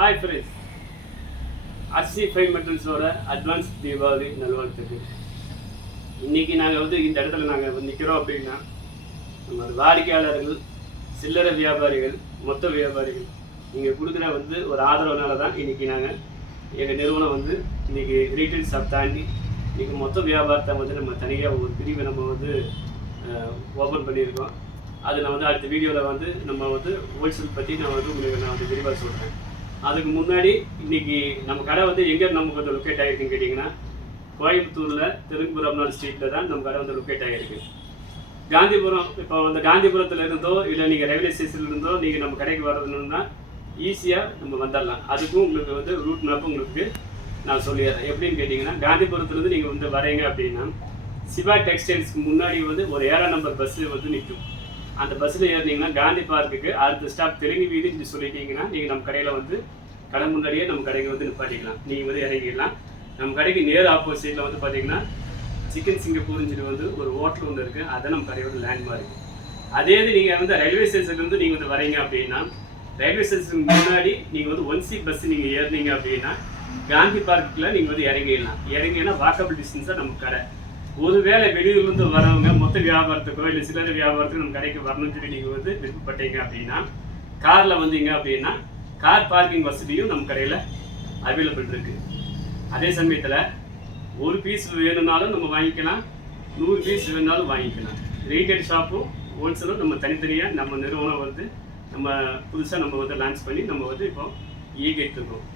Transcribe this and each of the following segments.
Hi friends அரிசி five மெட்டல்ஸோட advance Deepavali நல்வாழ்த்துக்கு இன்றைக்கி நாங்கள் வந்து இந்த இடத்துல நாங்கள் நிற்கிறோம் அப்படின்னா நம்ம வாடிக்கையாளர்கள் சில்லறை வியாபாரிகள் மொத்த வியாபாரிகள் நீங்கள் கொடுக்குற வந்து ஒரு ஆதரவுனால தான் இன்னைக்கு நாங்கள் எங்கள் நிறுவனம் வந்து இன்றைக்கி ரீட்டைல் ஷாப் தாண்டி இன்றைக்கி மொத்த வியாபாரத்தை வந்து நம்ம தனியாக ஒரு பிரிவை நம்ம வந்து ஓப்பன் பண்ணியிருக்கோம். அது நான் வந்து அடுத்த வீடியோவில் வந்து நம்ம வந்து ஹோல்சேல் பற்றி நான் வந்து உங்களுக்கு நான் வந்து விரிவாக சொல்கிறேன் அதுக்கு முன்னாடி இன்னைக்கு நம்ம கடை வந்து எங்கே நமக்கு வந்து லொக்கேட் ஆகிருக்குன்னு கேட்டிங்கன்னா கோயம்புத்தூரில் தெலுங்குபுரம் நாள் ஸ்ட்ரீட்டில் தான் நம்ம கடை வந்து லொக்கேட் ஆகிருக்கு காந்திபுரம் இப்போ அந்த காந்திபுரத்தில் இருந்தோ இல்லை நீங்கள் ரயில்வே ஸ்டேஷன்ல இருந்தோ நீங்கள் நம்ம கடைக்கு வரணும்னா ஈஸியாக நம்ம வந்துடலாம் அதுக்கும் உங்களுக்கு வந்து ரூட் மேப் உங்களுக்கு நான் சொல்லிடுறேன். எப்படின்னு கேட்டிங்கன்னா காந்திபுரத்துலேருந்து நீங்கள் வந்து வரீங்க அப்படின்னா சிவா டெக்ஸ்டைல்ஸ்க்கு முன்னாடி வந்து ஒரு ஏழாம் நம்பர் பஸ்ஸு வந்து நிற்கும். அந்த பஸ்ஸில் ஏறினீங்கன்னா காந்தி பார்க்குக்கு அடுத்த ஸ்டாப் தெலுங்கு வீதின்னு சொல்லிட்டீங்கன்னா நீங்கள் நம்ம கடையில் வந்து கடை முன்னாடியே நம்ம கடைக்கு வந்து நிப்பாட்டிக்கலாம் நீங்கள் வந்து இறங்கிடலாம். நம்ம கடைக்கு நேர் ஆப்போசிட்டில் வந்து பார்த்தீங்கன்னா சிக்கன் சிங்கப்பூர்னு சொல்லி வந்து ஒரு ஹோட்டல் ஒன்று இருக்குது அதை நம்ம கடையோட லேண்ட்மார்க் அதே இது நீங்கள் வந்து ரயில்வே ஸ்டேஷன்லேருந்து நீங்கள் வந்து வரீங்க அப்படின்னா ரயில்வே ஸ்டேஷனுக்கு முன்னாடி நீங்கள் வந்து ஒன் சி பஸ் நீங்கள் ஏறினீங்க அப்படின்னா காந்தி பார்க்கில் நீங்கள் வந்து இறங்கிடலாம். இறங்கினா வாக்கபிள் டிஸ்டன்ஸாக நம்ம கடை. ஒருவேளை வெளியூர்லேருந்து வரவங்க மொத்த வியாபாரத்துக்கோ இல்லை சில்லறை வியாபாரத்துக்கு நம்ம கடைக்கு வரணும்னு சொல்லி நீங்கள் வந்து விருப்பப்பட்டீங்க அப்படின்னா காரில் வந்தீங்க அப்படின்னா கார் பார்க்கிங் வசதியும் நம்ம கடையில் அவைலபிள் இருக்கு. அதே சமயத்தில் ஒரு பீஸ் வேணும்னாலும் நம்ம வாங்கிக்கலாம் நூறு பீஸ் வேணுனாலும் வாங்கிக்கலாம். ரீட்டைல் ஷாப்பும் ஹோல்சேலும் நம்ம தனித்தனியாக நம்ம நிறுவனம் வந்து நம்ம புதுசாக நம்ம வந்து லான்ச் பண்ணி நம்ம வந்து இப்போ இயக்கிட்டு இருக்கோம்.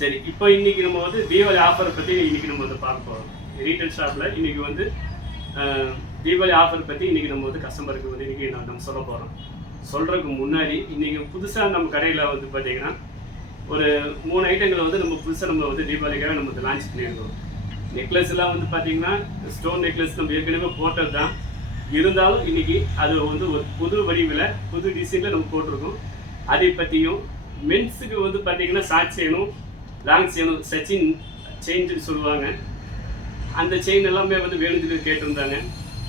சரி இப்போ இன்னைக்கு நம்ம வந்து தீபாவளி ஆஃபரை பற்றி இன்னைக்கு நம்ம வந்து பார்க்க போகிறோம் ரீட்டைல் ஷாப்பில் இன்றைக்கி வந்து தீபாவளி ஆஃபர் பற்றி இன்றைக்கி நம்ம வந்து கஸ்டமருக்கு வந்து இன்றைக்கி நான் நம்ம சொல்ல போகிறோம் சொல்கிறதுக்கு முன்னாடி இன்றைக்கி புதுசாக நம்ம கடையில் வந்து பார்த்தீங்கன்னா ஒரு மூணு ஐட்டங்களை வந்து நம்ம புதுசாக நம்ம வந்து தீபாவளிக்காக நம்ம வந்து லான்ச் பண்ணியிருக்கோம். நெக்லஸ் எல்லாம் வந்து பார்த்தீங்கன்னா ஸ்டோன் நெக்லஸ் நம்ம ஏற்கனவே போட்டது தான் இருந்தாலும் இன்றைக்கி அது வந்து ஒரு புது வடிவில் புது டிசைனில் நம்ம போட்டிருக்கோம். அதை பற்றியும் மென்ஸுக்கு வந்து பார்த்தீங்கன்னா ஷார்ட் செய்யணும் லாங் செய்யணும் சச்சின் செயின்னு சொல்லுவாங்க. அந்த செயின் எல்லாமே வந்து வேணுஞ்சு கேட்டிருந்தாங்க.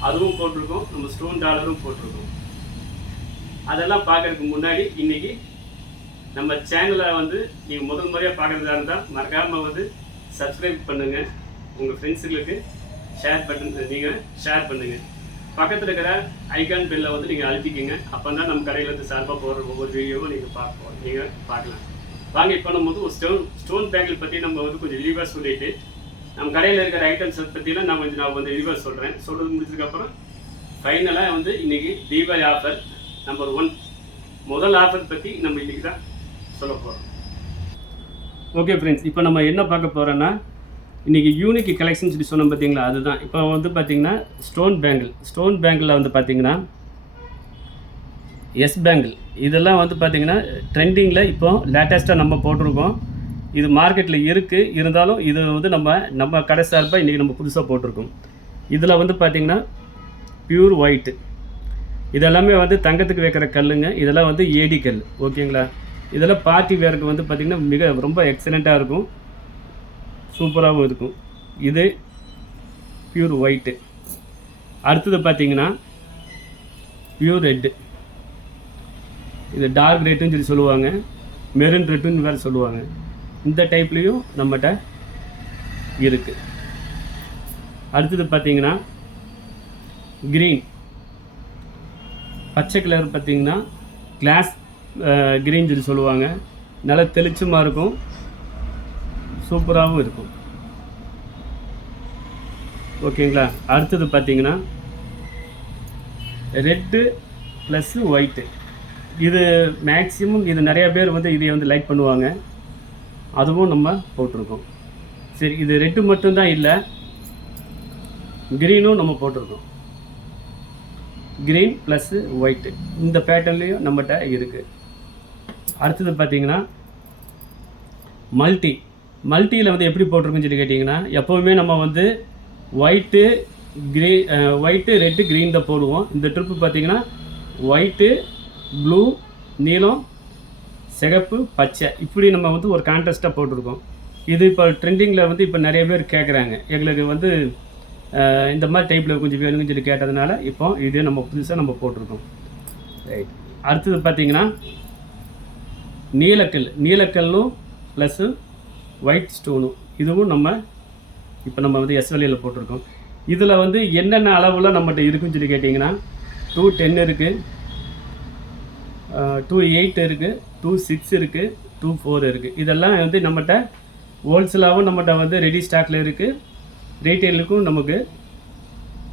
அதுவும் போட்டிருக்கோம். நம்ம ஸ்டோன் டாலரும் போட்டிருக்கோம். அதெல்லாம் பார்க்கறதுக்கு முன்னாடி இன்றைக்கி நம்ம சேனலை வந்து நீங்கள் முதல் முறையாக பார்க்குறதா இருந்தால் மறக்காமல் வந்து சப்ஸ்கிரைப் பண்ணுங்கள் உங்கள் ஃப்ரெண்ட்ஸுங்களுக்கு ஷேர் பண்ண நீங்கள் ஷேர் பண்ணுங்கள் பக்கத்தில் இருக்கிற ஐகான் பெல்லை வந்து நீங்கள் அழுத்திக்கிங்க. அப்போ தான் நம்ம கடையிலேருந்து சார்பாக போகிற ஒவ்வொரு வீடியோவும் நீங்கள் பார்ப்போம். நீங்கள் பார்க்கலாம். வாங்க இப்போ நம்ம வந்து ஒரு ஸ்டோன் ஸ்டோன் பேங்கிள் பற்றி நம்ம வந்து கொஞ்சம் விரிவாக சொல்லிட்டு நம்ம கடையில் இருக்கிற ஐட்டம்ஸ் பற்றிலாம் நான் கொஞ்சம் நான் வந்து விரிவாக சொல்கிறேன் சொல்கிறது முடிச்சதுக்கப்புறம் ஃபைனலாக வந்து இன்றைக்கி தீபாவளி ஆஃபர் நம்பர் ஒன் முதல் ஆஃபர் பற்றி நம்ம இன்றைக்கி தான் சொல்ல போகிறோம் ஓகே ஃப்ரெண்ட்ஸ் இப்போ நம்ம என்ன பார்க்க போகிறோன்னா இன்றைக்கி யூனிக் கலெக்ஷன் சொல்லி சொன்னோம் பார்த்தீங்களா அதுதான். இப்போ வந்து பார்த்திங்கன்னா ஸ்டோன் பேங்கிள் ஸ்டோன் பேங்கிளில் வந்து பார்த்தீங்கன்னா எஸ் பேங்கிள் இதெல்லாம் வந்து பார்த்தீங்கன்னா ட்ரெண்டிங்கில் இப்போ லேட்டஸ்ட்டாக நம்ம போட்டிருக்கோம். இது மார்க்கெட்டில் இருக்குது இருந்தாலும் இது வந்து நம்ம நம்ம கடை சார்பாக இன்றைக்கி நம்ம புதுசாக போட்டிருக்கோம். இதில் வந்து பார்த்திங்கன்னா பியூர் ஒயிட்டு இதெல்லாமே வந்து தங்கத்துக்கு வைக்கிற கல்லுங்க. இதெல்லாம் வந்து ஏடி கல். ஓகேங்களா? இதெல்லாம் பார்ட்டி வேருக்கு வந்து பார்த்திங்கன்னா மிக ரொம்ப எக்ஸலண்ட்டாக இருக்கும். சூப்பராகவும் இருக்கும். இது பியூர் ஒயிட்டு அடுத்தது பார்த்தீங்கன்னா பியூர் ரெட்டு இது டார்க் ரெட்டுன்னு சொல்லி சொல்லுவாங்க. மெரூன் ரெட்டுன்னு வேறு சொல்லுவாங்க. இந்த டைப்லேயும் நம்மகிட்ட இருக்குது அடுத்தது பார்த்தீங்கன்னா க்ரீன் பச்சை கலர் பார்த்தீங்கன்னா கிளாஸ் க்ரீன் சொல்லி சொல்லுவாங்க. நல்லா தெளிச்சமாக இருக்கும். சூப்பராகவும் இருக்கும். ஓகேங்களா? அடுத்தது பார்த்தீங்கன்னா ரெட்டு ப்ளஸ்ஸு ஒயிட்டு இது மேக்ஸிமம் இது நிறையா பேர் வந்து இதை வந்து லைக் பண்ணுவாங்க. அதுவும் நம்ம போட்டிருக்கோம். சரி இது ரெட்டு மட்டும்தான் இல்லை க்ரீனும் நம்ம போட்டிருக்கோம். க்ரீன் ப்ளஸ்ஸு ஒயிட்டு இந்த பேட்டர்ன்லேயும் நம்மகிட்ட இருக்குது அடுத்தது பார்த்தீங்கன்னா மல்டி மல்டியில் வந்து எப்படி போட்டிருக்குன்னு சொல்லி கேட்டிங்கன்னா எப்போவுமே நம்ம வந்து ஒயிட்டு க்ரீ ஒயிட்டு ரெட்டு க்ரீன் தான் போடுவோம். இந்த ட்ரிப்பு பார்த்தீங்கன்னா ஒயிட்டு ப்ளூ நீலம் சிகப்பு பச்சை. இப்படி நம்ம வந்து ஒரு கான்ட்ராஸ்ட்டாக போட்டிருக்கோம். இது இப்போ ட்ரெண்டிங்கில் வந்து இப்போ நிறைய பேர் கேட்குறாங்க எங்களுக்கு வந்து இந்த மாதிரி டைப்பில் கொஞ்சம் வேணும்னு சொல்லி கேட்டதுனால இப்போ இதே நம்ம புதுசாக நம்ம போட்டிருக்கோம். ரைட் அடுத்தது பார்த்தீங்கன்னா நீலக்கல். நீலக்கல்லும் ப்ளஸ்ஸு ஒயிட் ஸ்டோனும் இதுவும் நம்ம இப்போ நம்ம வந்து எஸ்எல்ஏல போட்டிருக்கோம். இதில் வந்து என்னென்ன அளவில் நம்மகிட்ட இருக்குன்னு சொல்லி கேட்டிங்கன்னா டூ டென் இருக்குது டூ எயிட் இருக்குது டூ சிக்ஸ் இருக்குது டூ ஃபோர் இருக்குது இதெல்லாம் வந்து நம்மகிட்ட ஹோல்சேலாகவும் நம்மகிட்ட வந்து ரெடி ஸ்டாக்கில் இருக்குது ரீட்டெயிலுக்கும் நமக்கு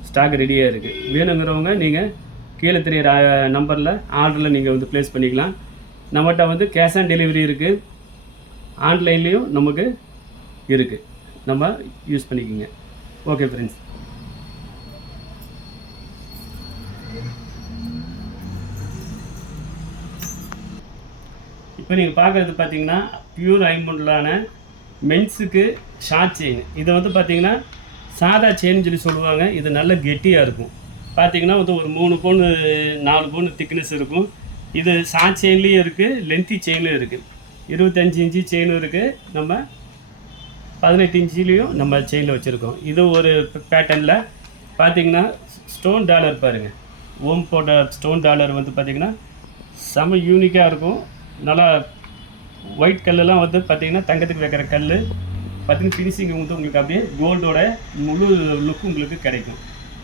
ஸ்டாக் ரெடியாக இருக்குது வேணுங்கிறவங்க நீங்கள் கீழே தெரியிற நம்பரில் ஆர்டரில் நீங்கள் வந்து ப்ளேஸ் பண்ணிக்கலாம். நம்மகிட்ட வந்து கேஷ் ஆன் டெலிவரி இருக்குது ஆன்லைன்லேயும் நமக்கு இருக்குது நம்ம யூஸ் பண்ணிக்கோங்க. ஓகே ஃப்ரெண்ட்ஸ் இப்போ நீங்கள் பார்க்குறது பார்த்தீங்கன்னா பியூர் ஐம்பொருளான மென்ஸுக்கு ஷார்ட் செயின் இதை வந்து பார்த்தீங்கன்னா சாதா செயின் சொல்லி சொல்லுவாங்க. இது நல்ல கெட்டியாக இருக்கும். பார்த்தீங்கன்னா வந்து ஒரு மூணு பவுன் நாலு பவுன் திக்னஸ் இருக்கும். இது ஷார்ட் செயின்லேயும் இருக்குது லென்த்தி செயினும் இருக்குது இருபத்தஞ்சி இன்ச்சு செயினும் இருக்குது நம்ம பதினெட்டு இன்ச்சிலையும் நம்ம செயினில் வச்சுருக்கோம். இது ஒரு பேட்டர்னில் பார்த்தீங்கன்னா ஸ்டோன் டாலர் பாருங்கள் ஓம் போட்ட ஸ்டோன் டாலர் வந்து பார்த்திங்கன்னா செம யூனிக்காக இருக்கும். நல்லா ஒயிட் கல்லெல்லாம் வந்து பார்த்தீங்கன்னா தங்கத்துக்கு வைக்கிற கல் பார்த்தீங்கன்னா ஃபினிஷிங் வந்து உங்களுக்கு அப்படியே கோல்டோட முழு லுக் உங்களுக்கு கிடைக்கும்.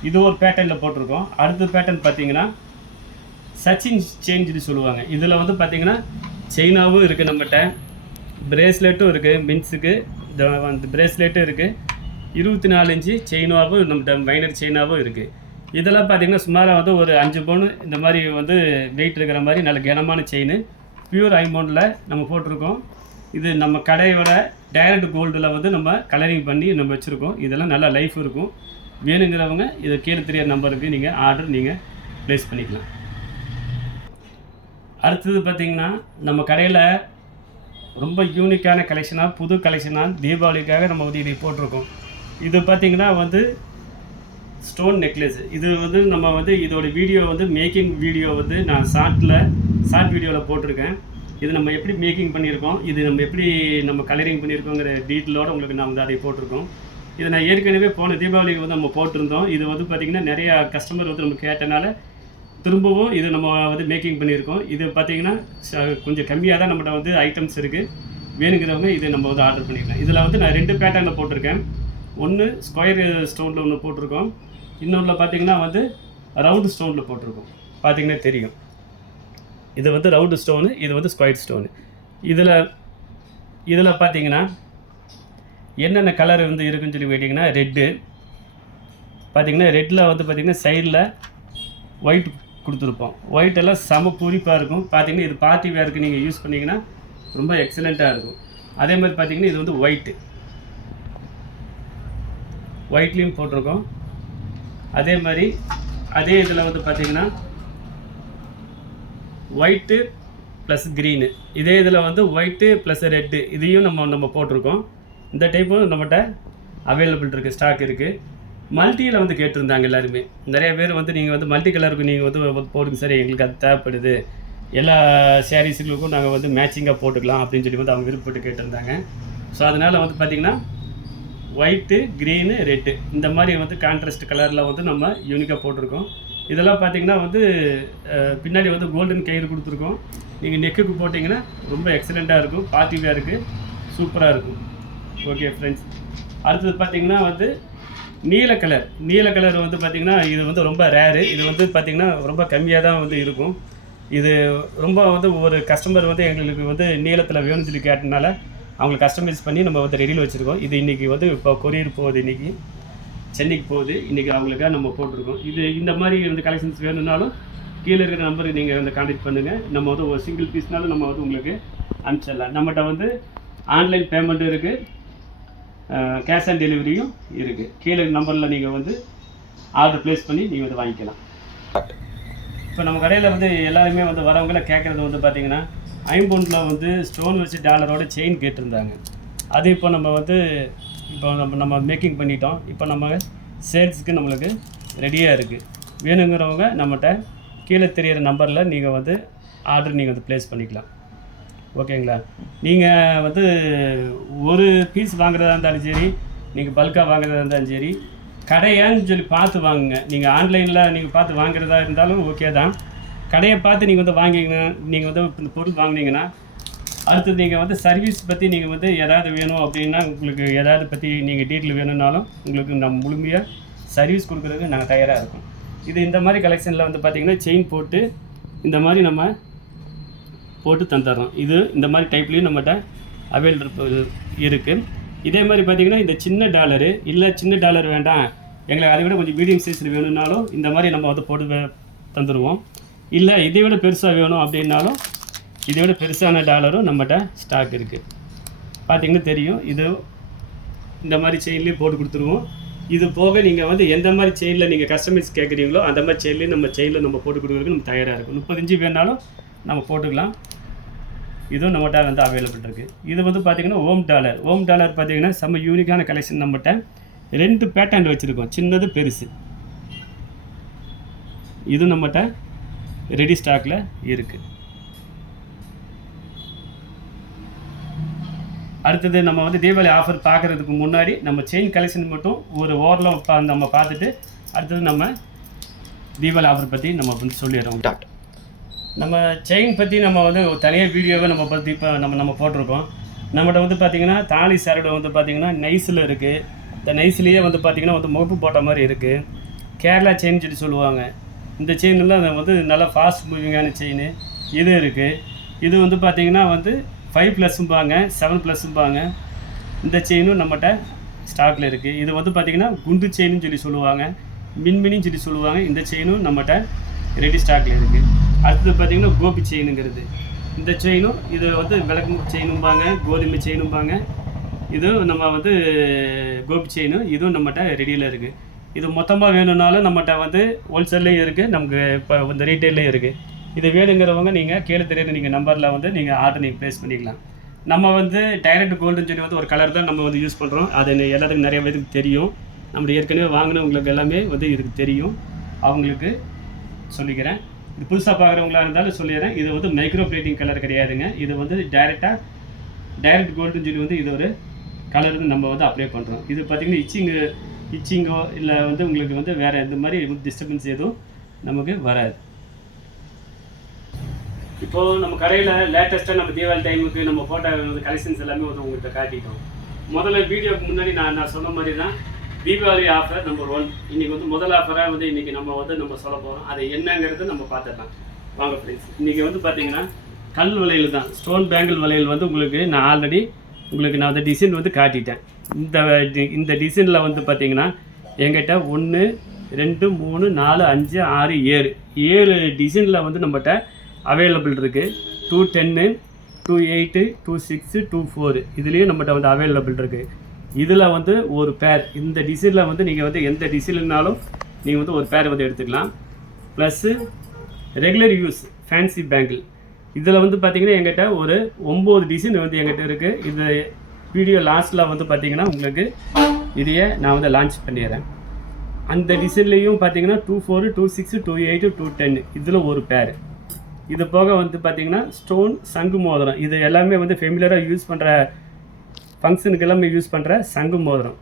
இது ஒரு பேட்டர்னில் போட்டிருக்கோம். அடுத்த பேட்டர்ன் பார்த்தீங்கன்னா சச்சின் செயின் சொல்லுவாங்க. இதில் வந்து பார்த்தீங்கன்னா செயினாவும் இருக்குது நம்மகிட்ட. பிரேஸ்லெட்டும் இருக்குது மின்ஸுக்கு அந்த பிரேஸ்லெட்டும் இருக்குது இருபத்தி நாலு இன்ச்சு செயினாவும் நம்மகிட்ட மைனர் செயினாவும் இருக்குது இதெல்லாம் பார்த்தீங்கன்னா சுமாராக வந்து ஒரு அஞ்சு பவுன் இந்த மாதிரி வந்து வெயிட் இருக்கிற மாதிரி நல்ல கனமான செயின் பியூர் ஐமௌண்டில் நம்ம போட்டிருக்கோம். இது நம்ம கடையோட டைரக்ட் கோல்டில் வந்து நம்ம கலரிங் பண்ணி நம்ம வச்சுருக்கோம். இதெல்லாம் நல்லா லைஃப் இருக்கும். வேணுங்கிறவங்க இதை கீழே தெரியாத நம்பருக்கு நீங்கள் ஆர்டர் நீங்கள் ப்ளேஸ் பண்ணிக்கலாம். அடுத்தது பார்த்திங்கன்னா நம்ம கடையில் ரொம்ப யூனிக்கான கலெக்ஷனாக புது கலெக்ஷனாக தீபாவளிக்காக நம்ம வந்து இதை போட்டிருக்கோம். இது பார்த்திங்கன்னா வந்து ஸ்டோன் நெக்லஸ் இது வந்து நம்ம வந்து இதோட வீடியோ வந்து மேக்கிங் வீடியோ வந்து நான் ஷார்ட்டில் ஷார்ட் வீடியோவில் போட்டிருக்கேன். இது நம்ம எப்படி மேக்கிங் பண்ணியிருக்கோம் இது நம்ம எப்படி நம்ம கலரிங் பண்ணியிருக்கோங்கிற டீட்டெயிலோடு உங்களுக்கு நான் வந்து அதை போட்டிருக்கோம். இதை நான் ஏற்கனவே போன தீபாவளிக்கு வந்து நம்ம போட்டிருந்தோம். இது வந்து பார்த்திங்கன்னா நிறையா கஸ்டமர் வந்து நம்ம கேட்டனால திரும்பவும் இது நம்ம வந்து மேக்கிங் பண்ணியிருக்கோம். இது பார்த்தீங்கன்னா ச- கொஞ்சம் கம்மியாக தான் நம்மகிட்ட வந்து ஐட்டம்ஸ் இருக்குது வேணுங்கிறவங்க இது நம்ம வந்து ஆர்டர் பண்ணிக்கலாம். இதில் வந்து நான் ரெண்டு பேட்டர்னில் போட்டிருக்கேன். ஒன்று ஸ்கொயர் ஸ்டோனில் ஒன்று போட்டிருக்கோம். இன்னொன்றில் பார்த்தீங்கன்னா வந்து ரவுண்டு ஸ்டோனில் போட்டிருக்கோம். பார்த்தீங்கன்னா தெரியும். இது வந்து ரவுண்டு ஸ்டோனு இது வந்து ஸ்கொயர் ஸ்டோனு இதில் இதில் பார்த்தீங்கன்னா என்னென்ன கலர் வந்து இருக்குன்னு சொல்லி கேட்டிங்கன்னா ரெட்டு பார்த்தீங்கன்னா ரெட்டில் வந்து பார்த்தீங்கன்னா சைடில் ஒயிட் கொடுத்துருப்போம். ஒயிட் எல்லாம் செம பூரிப்பாக இருக்கும். பார்த்தீங்கன்னா இது பார்ட்டி வேருக்கு நீங்கள் யூஸ் பண்ணிங்கன்னா ரொம்ப எக்ஸலண்ட்டாக இருக்கும். அதே மாதிரி பார்த்தீங்கன்னா இது வந்து ஒயிட்டு ஒயிட்லேயும் போட்டிருக்கோம். அதே மாதிரி அதே இதில் வந்து பார்த்தீங்கன்னா ஒயிட்டு ப்ளஸ் க்ரீனு இதே இதில் வந்து ஒயிட்டு ப்ளஸ் ரெட்டு இதையும் நம்ம நம்ம போட்டிருக்கோம். இந்த டைப்பும் நம்மகிட்ட அவைலபிள் இருக்குது ஸ்டாக் இருக்குது மல்டியில் வந்து கேட்டிருந்தாங்க எல்லாருமே. நிறைய பேர் வந்து நீங்கள் வந்து மல்டி கலருக்கு நீங்கள் வந்து போடுங்க சார் எங்களுக்கு அது தேவைப்படுது. எல்லா சாரீஸுகளுக்கும் நாங்கள் வந்து மேட்சிங்காக போட்டுக்கலாம் அப்படின்னு சொல்லி வந்து அவங்க விருப்பப்பட்டு கேட்டிருந்தாங்க. ஸோ அதனால் வந்து பார்த்திங்கன்னா ஒயிட்டு க்ரீனு ரெட்டு இந்த மாதிரி வந்து கான்ட்ராஸ்ட் கலரில் வந்து நம்ம யூனிக்காக போட்டிருக்கோம். இதெல்லாம் பார்த்தீங்கன்னா வந்து பின்னாடி வந்து கோல்டன் கயிறு கொடுத்துருக்கோம். நீங்கள் நெக்குக்கு போட்டிங்கன்னா ரொம்ப எக்ஸலண்ட்டாக இருக்கும். பார்ட்டி இருக்குது சூப்பராக இருக்கும். ஓகே ஃப்ரெண்ட்ஸ் அடுத்தது பார்த்தீங்கன்னா வந்து நீல கலர் நீல கலர் வந்து பார்த்திங்கன்னா இது வந்து ரொம்ப ரேரு இது வந்து பார்த்திங்கன்னா ரொம்ப கம்மியாக தான் வந்து இருக்கும். இது ரொம்ப வந்து ஒரு கஸ்டமர் வந்து எங்களுக்கு வந்து நீளத்தில் வேணும்னு சொல்லி கேட்டனால அவங்களுக்கு கஸ்டமைஸ் பண்ணி நம்ம வந்து ரெடியில் வச்சுருக்கோம். இது இன்றைக்கி வந்து இப்போ கொரியர் போகுது இன்றைக்கி சென்னைக்கு போகுது. இன்றைக்கி அவங்களுக்காக நம்ம போட்டிருக்கோம். இது இந்த மாதிரி வந்து கலெக்ஷன்ஸ் வேணும்னாலும் கீழே இருக்கிற நம்பருக்கு நீங்கள் வந்து கான்டாக்ட் பண்ணுங்கள் நம்ம வந்து ஒரு சிங்கிள் பீஸ்னாலும் நம்ம வந்து உங்களுக்கு அனுப்பிச்சிடலாம். நம்மகிட்ட வந்து ஆன்லைன் பேமெண்ட்டும் இருக்குது கேஷ் ஆன் டெலிவரியும் இருக்குது கீழே நம்பரில் நீங்கள் வந்து ஆர்டர் ப்ளேஸ் பண்ணி நீங்கள் வந்து வாங்கிக்கலாம். இப்போ நம்ம கடையில் வந்து எல்லாருமே வந்து வரவங்கள கேட்குறது வந்து பார்த்தீங்கன்னா ஐம்பொண்டில் வந்து ஸ்டோன் வச்சு டாலரோட செயின் கேட்டிருந்தாங்க. அது இப்போ நம்ம வந்து இப்போ நம்ம நம்ம மேக்கிங் பண்ணிட்டோம். இப்போ நம்ம சேல்ஸுக்கு நம்மளுக்கு ரெடியாக இருக்குது வேணுங்கிறவங்க நம்மகிட்ட கீழே தெரியிற நம்பரில் நீங்கள் வந்து ஆர்டர் நீங்கள் வந்து ப்ளேஸ் பண்ணிக்கலாம். ஓகேங்களா நீங்கள் வந்து ஒரு பீஸ் வாங்குறதா இருந்தாலும் சரி நீங்கள் பல்காக வாங்குறதா இருந்தாலும் சரி கடையான்னு சொல்லி பார்த்து வாங்குங்க. நீங்கள் ஆன்லைனில் நீங்கள் பார்த்து வாங்குறதா இருந்தாலும் ஓகே தான். கடையை பார்த்து நீங்கள் வந்து வாங்கிங்கன்னா நீங்கள் வந்து இந்த பொருள் வாங்கினீங்கன்னா அடுத்தது நீங்கள் வந்து சர்வீஸ் பற்றி நீங்கள் வந்து எதாவது வேணும் அப்படின்னா உங்களுக்கு எதாவது பற்றி நீங்கள் டீட்டெயில் வேணும்னாலும் உங்களுக்கு நம்ம முழுமையாக சர்வீஸ் கொடுக்குறதுக்கு நாங்கள் தயாராக இருக்கோம். இது இந்த மாதிரி கலெக்ஷனில் வந்து பார்த்திங்கன்னா செயின் போட்டு இந்த மாதிரி நம்ம போட்டு தந்துடுறோம். இது இந்த மாதிரி டைப்லேயும் நம்மகிட்ட அவைலபிள் இருக்குது இதே மாதிரி பார்த்தீங்கன்னா இந்த சின்ன டாலரு இல்லை சின்ன டாலர் வேண்டாம். எங்களுக்கு அதை விட கொஞ்சம் மீடியம் சைஸில் வேணும்னாலும் இந்த மாதிரி நம்ம வந்து போட்டு தந்துடுவோம் இல்லை இதை விட பெருசாக வேணும் அப்படின்னாலும் இதை விட பெருசான டாலரும் நம்மகிட்ட ஸ்டாக் இருக்குது பார்த்தீங்கன்னா தெரியும் இது இந்த மாதிரி செயின்லேயும் போட்டு கொடுத்துருவோம். இது போக நீங்கள் வந்து எந்த மாதிரி செயினில் நீங்கள் கஸ்டமைஸ் கேட்குறீங்களோ அந்த மாதிரி செயின்லேயும் நம்ம செயினில் நம்ம போட்டு கொடுக்குறதுக்கு நம்ம தயாராக இருக்கும். முப்பத்தஞ்சு வேணாலும் நம்ம போட்டுக்கலாம். இதுவும் நம்மகிட்ட வந்து அவைலபிள் இருக்குது இது வந்து பார்த்திங்கன்னா ஓம் டாலர் ஓம் டாலர் பார்த்தீங்கன்னா செம்ம யூனிக்கான கலெக்ஷன் நம்மகிட்ட ரெண்டு பேட்டர்ன் வச்சுருக்கோம். சின்னது பெருசு. இது நம்மகிட்ட ரெடி ஸ்டாக்கில் இருக்குது அடுத்தது நம்ம வந்து தீபாவளி ஆஃபர் பார்க்குறதுக்கு முன்னாடி நம்ம செயின் கலெக்ஷன் மட்டும் ஒரு ஓரளவு பா நம்ம பார்த்துட்டு அடுத்தது நம்ம தீபாவளி ஆஃபர் பற்றி நம்ம வந்து சொல்லிடுறோம். நம்ம செயின் பற்றி நம்ம வந்து தனியாக வீடியோவை நம்ம பற்றி இப்போ நம்ம நம்ம போட்டிருக்கோம். நம்மகிட்ட வந்து பார்த்திங்கன்னா தாலி சரடு வந்து பார்த்திங்கன்னா நைஸில் இருக்குது இந்த நைஸ்லேயே வந்து பார்த்திங்கன்னா வந்து முகப்பு போட்ட மாதிரி இருக்குது கேரளா செயின் சொல்லி சொல்லுவாங்க. இந்த செயின்லாம் வந்து நல்லா ஃபாஸ்ட் மூவிங்கான செயின் இது இருக்குது இது வந்து பார்த்திங்கன்னா வந்து ஃபைவ் ப்ளஸ்ஸும்பாங்க செவன் ப்ளஸ்ஸும்பாங்க இந்த செயினும் நம்மகிட்ட ஸ்டாக்கில் இருக்குது இது வந்து பார்த்திங்கன்னா குண்டு செயின்னு சொல்லி சொல்லுவாங்க. மின்மினின்னு சொல்லி சொல்லுவாங்க. இந்த செயினும் நம்மகிட்ட ரெடி ஸ்டாக்கில் இருக்குது அடுத்தது பார்த்திங்கன்னா கோபி செயினுங்கிறது இந்த செயினும் இது வந்து விளக்கு செயினும்பாங்க கோதுமை செயினும்பாங்க இதுவும் நம்ம வந்து கோபி செயினும் இதுவும் நம்மகிட்ட ரெடியில் இருக்குது இது மொத்தமாக வேணும்னாலும் நம்மகிட்ட வந்து ஹோல்சேல்லையும் இருக்குது நமக்கு இப்போ இந்த ரீட்டைல்லையும் இருக்குது இது வேணுங்கிறவங்க நீங்கள் கீழே தெரியுற நீங்கள் நம்பரில் வந்து நீங்கள் ஆர்டர் நீங்கள் ப்ளேஸ் பண்ணிக்கலாம். நம்ம வந்து டைரக்ட் கோல்டுன்னு சொல்லி வந்து ஒரு கலர் தான் நம்ம வந்து யூஸ் பண்ணுறோம் அது எல்லாத்துக்கும் நிறைய பேருக்கு தெரியும். நம்ம ஏற்கனவே வாங்கினவங்களுக்கு எல்லாமே வந்து இதுக்கு தெரியும். அவங்களுக்கு சொல்லிக்கிறேன். இது புதுசாக பார்க்குறவங்களா இருந்தாலும் சொல்லிடுறேன். இது வந்து மைக்ரோ பிளேட்டிங் கலர் கிடையாதுங்க. இது வந்து டைரெக்டாக டைரக்ட் கோல்டுன்னு சொல்லி வந்து இது ஒரு கலருக்கு நம்ம வந்து அப்ளை பண்ணுறோம் இது பார்த்திங்கன்னா இச்சிங்கு இச்சிங்கோ இல்லை வந்து உங்களுக்கு வந்து வேறு எந்த மாதிரி டிஸ்டர்பன்ஸ் எதுவும் நமக்கு வராது. இப்போது நம்ம கடையில் லேட்டஸ்ட்டாக நம்ம தீபாவளி டைமுக்கு நம்ம போட்ட கலெக்ஷன்ஸ் எல்லாமே வந்து உங்கள்கிட்ட காட்டிட்டோம். முதல்ல வீடியோக்கு முன்னாடி நான் நான் சொன்ன மாதிரி தான் தீபாவளி ஆஃபர் நம்பர் ஒன் இன்றைக்கி வந்து முதல் ஆஃபராக வந்து இன்றைக்கி நம்ம வந்து நம்ம சொல்ல போகிறோம் அது என்னங்கிறது நம்ம பார்த்துடலாம். வாங்க ஃப்ரெண்ட்ஸ் இன்றைக்கி வந்து பார்த்தீங்கன்னா கல் வளையல் தான். ஸ்டோன் பேங்கிள் வளையல் வந்து உங்களுக்கு நான் ஆல்ரெடி உங்களுக்கு நான் அந்த டிசைன் வந்து காட்டிட்டேன். இந்த டி- இந்த டிசைனில் வந்து பார்த்தீங்கன்னா எங்கிட்ட ஒன்று ரெண்டு மூணு நாலு அஞ்சு ஆறு ஏழு. ஏழு டிசைனில் வந்து நம்மகிட்ட அவைலபிள் இருக்குது two ten two eight two six two four இதுலேயும் நம்மகிட்ட வந்து அவைலபிள் இருக்குது இதில் வந்து ஒரு பேர் இந்த டிசைனில் வந்து நீங்கள் வந்து எந்த டிசைனுனாலும் நீங்கள் வந்து ஒரு பேர் வந்து எடுத்துக்கலாம். Plus regular use fancy bangle இதில் வந்து பார்த்தீங்கன்னா எங்கிட்ட ஒரு ஒம்பது டிசைன் வந்து எங்கிட்ட இருக்குது இது வீடியோ லாஸ்ட்டில் வந்து பார்த்தீங்கன்னா உங்களுக்கு இதையே நான் வந்து லான்ச் பண்ணிடுறேன். அந்த டிசைன்லேயும் பார்த்தீங்கன்னா two four two six two eight two ten இதில் ஒரு பேர் இது போக வந்து பார்த்தீங்கன்னா ஸ்டோன் சங்கு மோதிரம். இது எல்லாமே வந்து ஃபெமிலியராக யூஸ் பண்ணுற ஃபங்க்ஷனுக்கு எல்லாமே யூஸ் பண்ணுற சங்கு மோதிரம்.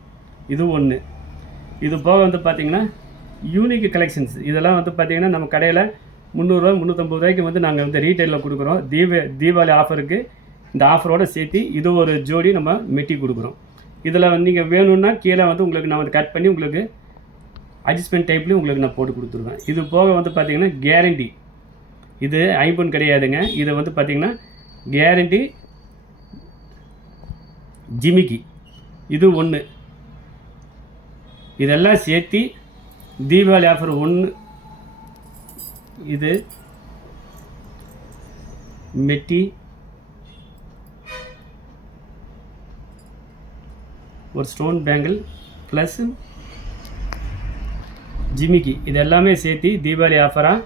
இது ஒன்று இது போக வந்து பார்த்தீங்கன்னா யூனிக் கலெக்ஷன்ஸ் இதெல்லாம் வந்து பார்த்தீங்கன்னா நம்ம கடையில் முந்நூறுரூவா முந்நூற்றம்பது ரூபாய்க்கு வந்து நாங்கள் வந்து ரீட்டைலில் கொடுக்குறோம். தீப தீபாவளி ஆஃபருக்கு இந்த ஆஃபரோடு சேர்த்து இது ஒரு ஜோடி நம்ம மெட்டி கொடுக்குறோம். இதில் வந்து நீங்கள் வேணும்னா கீழே வந்து உங்களுக்கு நான் வந்து கட் பண்ணி உங்களுக்கு அட்ஜஸ்ட்மெண்ட் டைப்லேயும் உங்களுக்கு நான் போட்டு கொடுத்துருவேன். இது போக வந்து பார்த்தீங்கன்னா கேரண்டி இது ஐபோன் கிடையாதுங்க. இது வந்து பார்த்திங்கன்னா கேரண்டி ஜிமிக்கி. இது ஒன்று இதெல்லாம் சேர்த்து தீபாவளி ஆஃபர் ஒன்று இது மெட்டி. ஒரு ஸ்டோன் பேங்கிள் ப்ளஸ் ஜிமிக்கி. இது எல்லாமே சேர்த்து தீபாவளி ஆஃபராக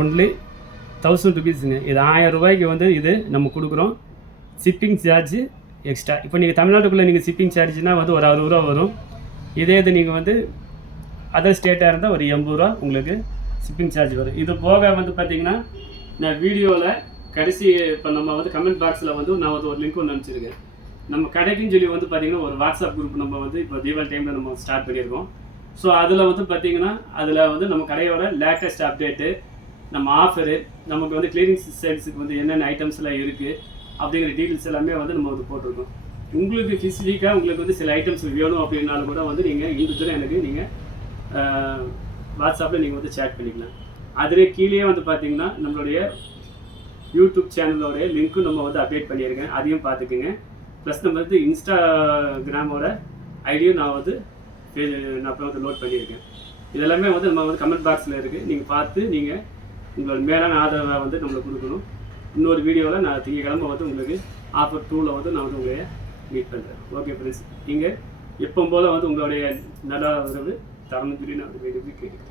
ஒன்லி தௌசண்ட் ருபீஸுங்க இது ஆயிரம் ரூபாய்க்கு வந்து இது நம்ம கொடுக்குறோம். ஷிப்பிங் சார்ஜ் எக்ஸ்ட்ரா இப்போ நீங்கள் தமிழ்நாட்டுக்குள்ளே நீங்கள் ஷிப்பிங் சார்ஜ்னால் வந்து ஒரு அறுபது ரூபா வரும். இதே இது நீங்கள் வந்து அதர் ஸ்டேட்டாக இருந்தால் ஒரு எண்பது ரூபா உங்களுக்கு ஷிப்பிங் சார்ஜ் வரும். இது போக வந்து பார்த்தீங்கன்னா நான் வீடியோவில் கடைசி இப்போ நம்ம வந்து கமெண்ட் பாக்ஸில் வந்து நான் வந்து ஒரு லிங்க் ஒன்று அனுப்பிச்சிருக்கேன். நம்ம கடைக்குன்னு சொல்லி வந்து பார்த்தீங்கன்னா ஒரு வாட்ஸ்அப் குரூப் நம்ம வந்து இப்போ தீபாவளி டைமில் நம்ம ஸ்டார்ட் பண்ணியிருக்கோம். ஸோ அதில் வந்து பார்த்தீங்கன்னா அதில் வந்து நம்ம கடையோட லேட்டஸ்ட் அப்டேட்டு நம்ம ஆஃபரு நமக்கு வந்து கிளீனிங் சேல்ஸுக்கு வந்து என்னென்ன ஐட்டம்ஸ்லாம் இருக்குது அப்படிங்கிற டீட்டெயில்ஸ் எல்லாமே வந்து நம்ம வந்து போட்டிருக்கோம். உங்களுக்கு ஃபிசிக்காக உங்களுக்கு வந்து சில ஐட்டம்ஸ் வேணும் அப்படின்னாலும் கூட வந்து நீங்கள் இண்டிவிஜுவலாக எனக்கு நீங்கள் வாட்ஸ்அப்பில் நீங்கள் வந்து சேட் பண்ணிக்கலாம். அதிலே கீழே வந்து பார்த்தீங்கன்னா நம்மளுடைய யூடியூப் சேனலோடைய லிங்க்கும் நம்ம வந்து அப்டேட் பண்ணியிருக்கேன். அதையும் பார்த்துக்குங்க. ப்ளஸ் நம்ம வந்து இன்ஸ்டாகிராமோட ஐடியும் நான் வந்து நான் இப்போ வந்து லோட் பண்ணியிருக்கேன். இதெல்லாமே வந்து நம்ம வந்து கமெண்ட் பாக்ஸில் இருக்குது நீங்கள் பார்த்து நீங்கள் உங்களோட மேலான ஆதரவை வந்து நம்மளுக்கு கொடுக்கணும். இன்னொரு வீடியோவில் நான் திங்கக்கிழமை வந்து உங்களுக்கு ஆஃபர் டூவில் வந்து நான் வந்து உங்களை மீட் பண்ணுறேன் ஓகே ஃப்ரெண்ட்ஸ் நீங்கள் எப்போ போல் வந்து உங்களுடைய நல்ல உறவு தரணும் சொல்லி நான் விரும்பி கேட்குறேன்